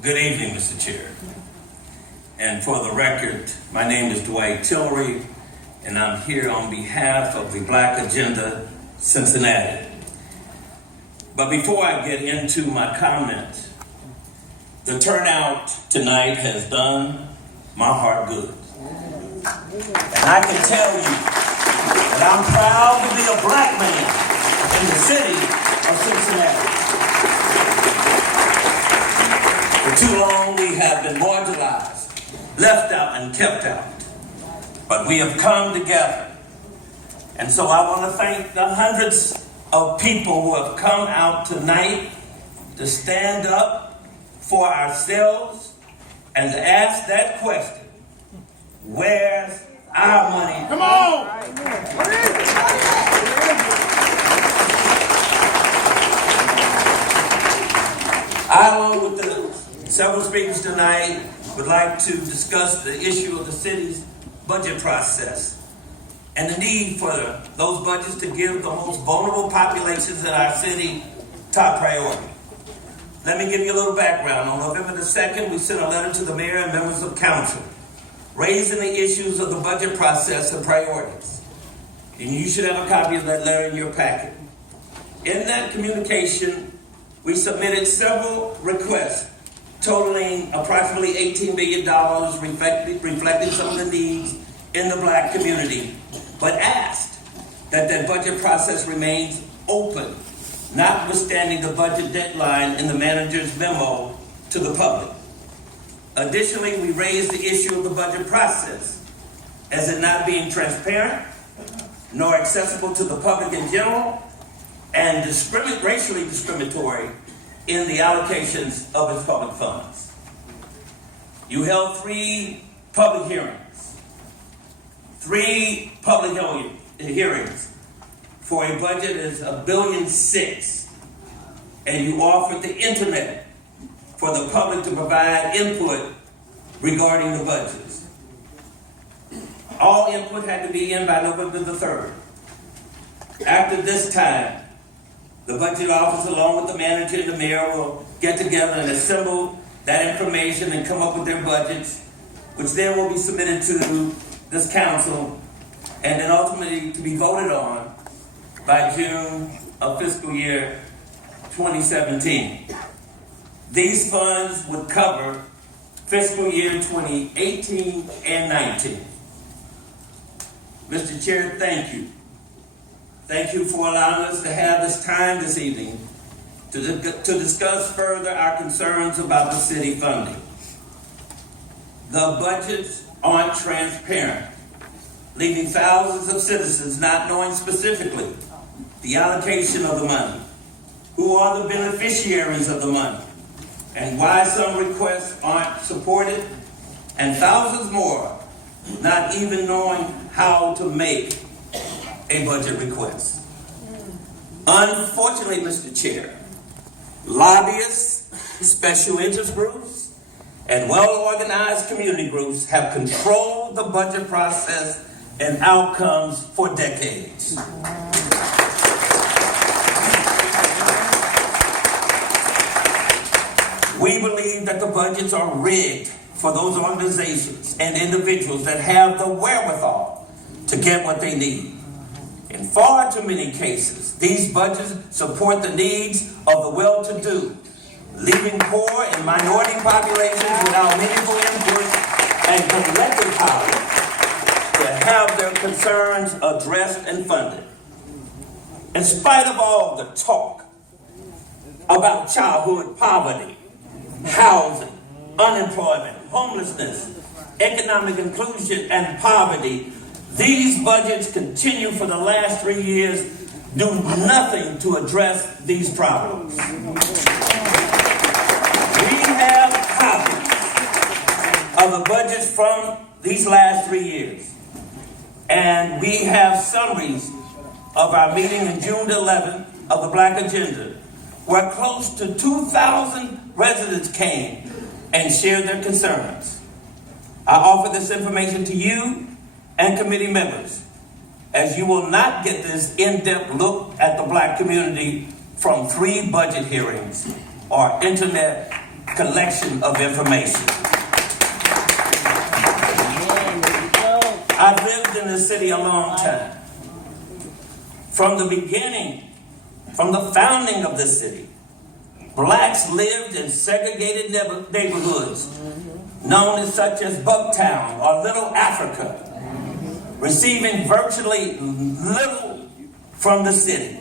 Good evening, Mr. Chair. And for the record, my name is Dwight Tillery, and I'm here on behalf of the Black Agenda Cincinnati. But before I get into my comment, the turnout tonight has done my heart good. And I can tell you that I'm proud to be a black man in the city of Cincinnati. For too long we have been marginalized, left out and kept out. But we have come together. And so I want to thank the hundreds of people who have come out tonight to stand up for ourselves and to ask that question, where's our money? Come on! I, along with the several speakers tonight, would like to discuss the issue of the city's budget process and the need for those budgets to give the most vulnerable populations in our city top priority. Let me give you a little background. On November the 2nd, we sent a letter to the mayor and members of council raising the issues of the budget process and priorities. And you should have a copy of that letter in your packet. In that communication, we submitted several requests totaling approximately $18 billion, reflecting some of the needs in the black community, but asked that budget process remains open, notwithstanding the budget deadline in the manager's memo to the public. Additionally, we raised the issue of the budget process as it not being transparent nor accessible to the public in general and racially discriminatory in the allocations of its public funds. You held three public hearings for a budget is $1.6 billion, and you offered the internet for the public to provide input regarding the budgets. All input had to be in by November the 3rd. After this time, the budget office, along with the manager and the mayor, will get together and assemble that information and come up with their budgets, which then will be submitted to this council and then ultimately to be voted on by June of fiscal year 2017. These funds would cover fiscal year 2018 and 19. Mr. Chair, thank you. Thank you for allowing us to have this time this evening to discuss further our concerns about the city funding. The budgets aren't transparent, leaving thousands of citizens not knowing specifically the allocation of the money, who are the beneficiaries of the money, and why some requests aren't supported, and thousands more not even knowing how to make a budget request. Unfortunately, Mr. Chair, lobbyists, special interest groups, and well-organized community groups have controlled the budget process and outcomes for decades. We believe that the budgets are rigged for those organizations and individuals that have the wherewithal to get what they need. In far too many cases, these budgets support the needs of the well-to-do, leaving poor and minority populations without meaningful input and collective power to have their concerns addressed and funded. In spite of all the talk about childhood poverty, housing, unemployment, homelessness, economic inclusion, and poverty, these budgets continue for the last 3 years, do nothing to address these problems. We have copies of the budgets from these last 3 years, and we have summaries of our meeting in June 11th of the Black Agenda, where close to 2,000 residents came and shared their concerns. I offer this information to you and committee members, as you will not get this in-depth look at the black community from 3 budget hearings or internet collection of information. I've lived in the city a long time. From the beginning, from the founding of the city, blacks lived in segregated neighborhoods known as such as Bucktown or Little Africa, receiving virtually little from the city.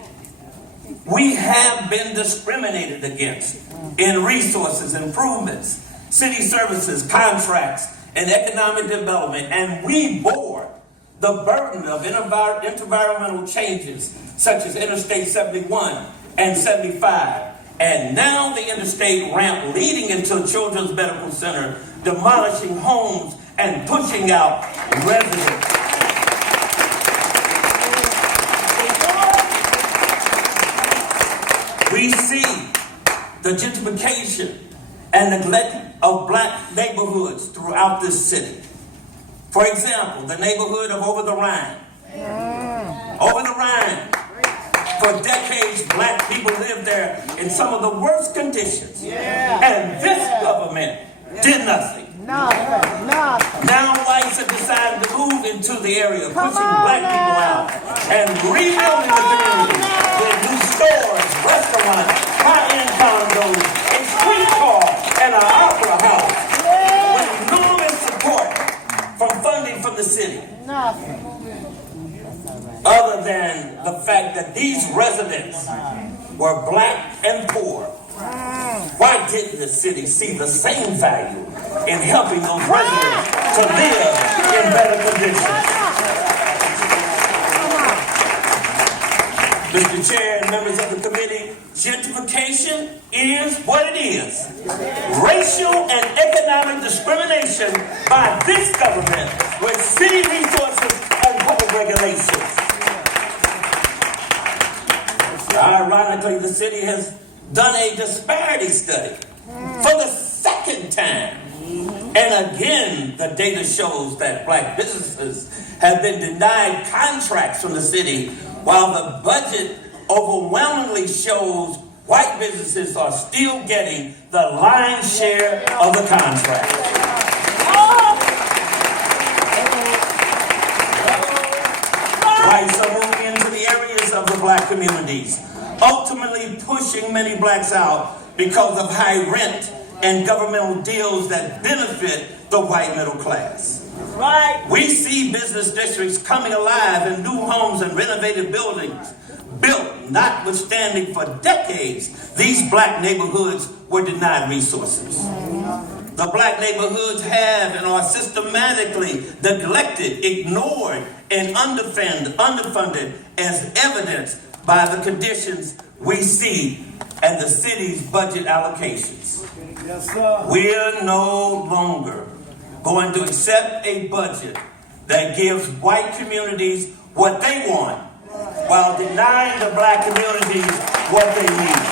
We have been discriminated against in resources, improvements, city services, contracts, and economic development, and we bore the burden of environmental changes such as Interstate 71 and 75, and now the interstate ramp leading into Children's Medical Center, demolishing homes and pushing out residents. We see the gentrification and neglect of black neighborhoods throughout this city. For example, the neighborhood of Over the Rhine. Over the Rhine. For decades, black people lived there in some of the worst conditions. And this government did nothing. Now whites have decided to move into the area, pushing black people out and rebuilding the community with new stores, restaurants, high-end condos, a streetcar, and an opera house with enormous support from funding from the city. Other than the fact that these residents were black and poor, why didn't the city see the same value in helping those residents to live in better conditions? Mr. Chair and members of the committee, gentrification is what it is. Racial and economic discrimination by this government with city resources and public regulations. Ironically, the city has done a disparity study for the second time. And again, the data shows that black businesses have been denied contracts from the city, while the budget overwhelmingly shows white businesses are still getting the lion's share of the contract. Whites are moving into the areas of the black communities, ultimately pushing many blacks out because of high rent and governmental deals that benefit the white middle class. We see business districts coming alive in new homes and renovated buildings built, notwithstanding for decades, these black neighborhoods were denied resources. The black neighborhoods have and are systematically neglected, ignored, and underfunded as evidenced by the conditions we see and the city's budget allocations. Yes, sir. We're no longer going to accept a budget that gives white communities what they want while denying the black communities what they need.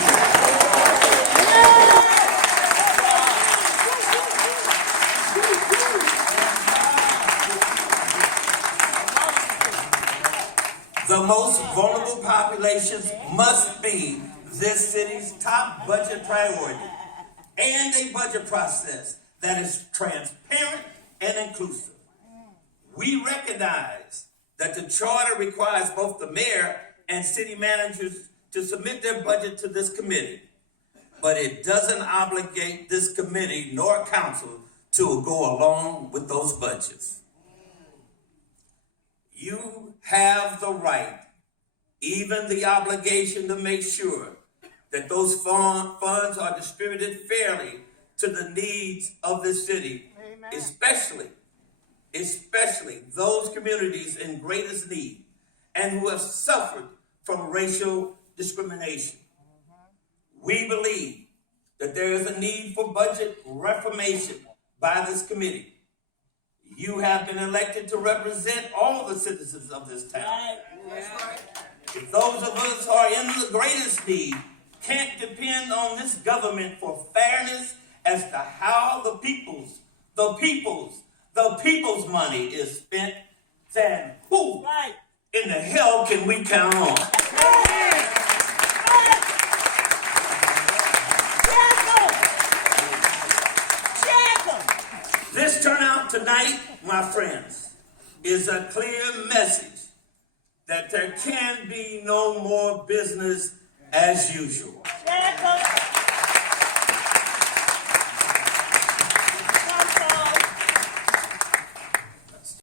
The most vulnerable populations must be this city's top budget priority, and a budget process that is transparent and inclusive. We recognize that the charter requires both the mayor and city managers to submit their budget to this committee, but it doesn't obligate this committee nor council to go along with those budgets. You have the right, even the obligation, to make sure that those funds are distributed fairly to the needs of the city. Amen. especially those communities in greatest need and who have suffered from racial discrimination. We believe that there is a need for budget reformation by this committee. You have been elected to represent all the citizens of this town. Right. If those of us who are in the greatest need can't depend on this government for fairness as to how the people's money is spent, then who in the hell can we count on? This turnout tonight, my friends, is a clear message that there can be no more business as usual.